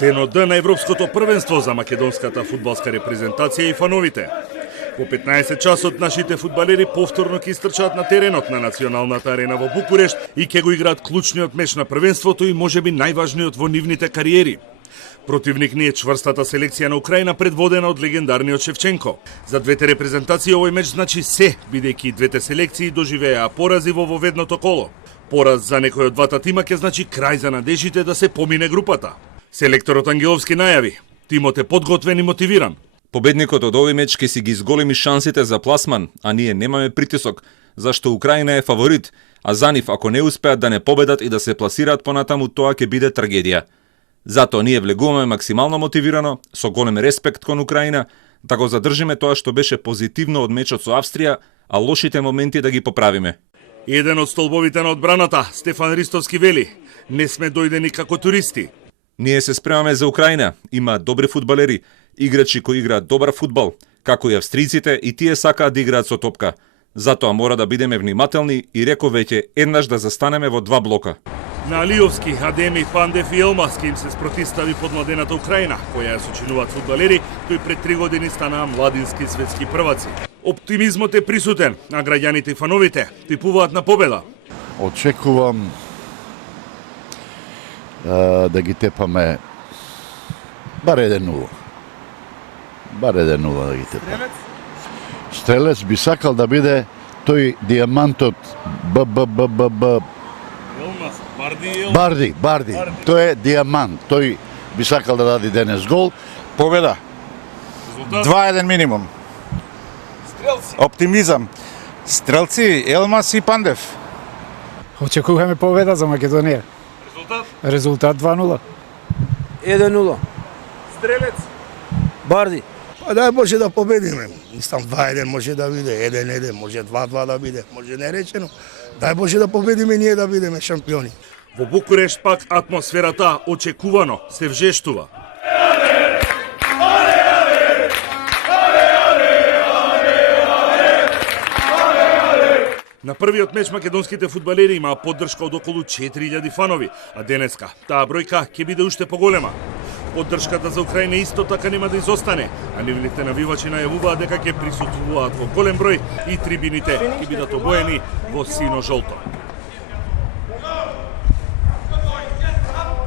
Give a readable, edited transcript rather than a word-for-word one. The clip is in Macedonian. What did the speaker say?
Денот Д на Европското првенство за македонската фудбалска репрезентација и фановите. По 15 часот нашите фудбалери повторно ќе истрчаат на теренот на националната арена во Букурешт и ќе го играат клучниот меч на првенството и можеби најважниот во нивните кариери. Противник ни е чврстата селекција на Украина предводена од легендарниот Шевченко. За двете репрезентации овој меч значи се, бидејќи двете селекции доживеа порази во воведното коло. Пораз за некој од двата тима ќе значи крај за надежите да се помине групата. Селекторот Ангеловски најави: тимот е подготвен и мотивиран. Победникот од овој меч ќе си ги изголеми шансите за пласман, а ние немаме притисок, зашто Украина е фаворит, а за нив ако не успеат да не победат и да се пласираат понатаму, тоа ќе биде трагедија. Затоа ние влегуваме максимално мотивирано, со голем респект кон Украина, да го задржиме тоа што беше позитивно од мечот со Австрија, а лошите моменти да ги поправиме. Еден од столбовите на одбраната, Стефан Ристовски вели: не сме дојдени како туристи. Ние се спремаме за Украина, има добри фудбалери, играчи кои играат добар фудбал, како и австриците, и тие сакаат да играат со топка. Затоа мора да бидеме внимателни и реков веќе еднаш да застанеме во два блока. На Алиовски, Адеми, Пандев и Елмаски им се спротистави подмладената Украина, која ја сочинуваат фудбалери кои пред 3 години станаа младински светски прваци. Оптимизмот е присутен, а граѓаните и фановите типуваат на победа. Очекувам да ги тепаме бар 1-0. Бар 1-0 да ги тепаме. Стрелец би сакал да биде тој диамантот Барди. Тој е диамант. Тој би сакал да даде денес гол. Победа. 2-1 минимум. Стрелци. Оптимизам. Стрелци, Елмас и Пандев. Очекуваме победа за Македонија. Резултат 2-0. 1-0. Стрелец. Барди. Па дај Боже да победиме. Мислам 2-1 може да биде, 1-1, може 2-2 да биде, може неречено. Дај Боже да победиме ние да бидеме шампиони. Во Букурешт пак атмосферата очекувано се вжештува. На првиот меч македонските фудбалери имаа поддршка од околу 4000 фанови, а денеска таа бројка ќе биде уште поголема. Поддршката за Украина исто така нема да изостане, а нивните навивачи најавуваат дека ќе присуствуваат во голем број и трибините ќе бидат обоени во сино-жолто.